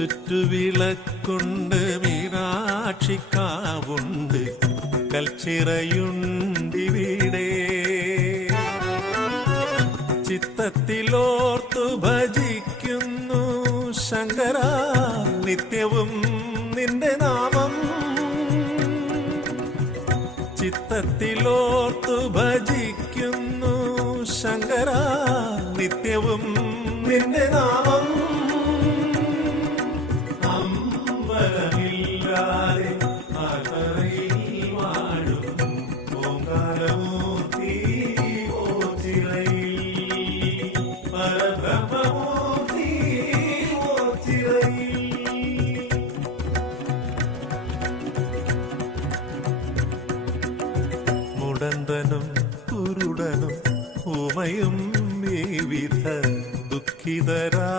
ചുറ്റുവിളക്കുണ്ട്, മീനാക്ഷിക്കാവുണ്ട്, കൽച്ചിറയുണ്ടിവിടെ. ചിത്തത്തിലോർത്തു ഭജിക്കുന്നു ശങ്കര, നിത്യവും നിന്റെ നാമം. ചിത്തത്തിലോർത്തു ഭജിക്കുന്നു ശങ്കര, നിത്യവും നിന്റെ നാമം. അമ്പലമില്ലാതെ അകറയിൽ വാഴും ഓംകാരമൂർത്തി ഓച്ചിറയിൽ, പരബ്രഹ്മമൂർത്തി ഓച്ചിറയിൽ. മുടന്തനും കുരുടനും ഊമയും വിവിധ ദുഃഖിതരാ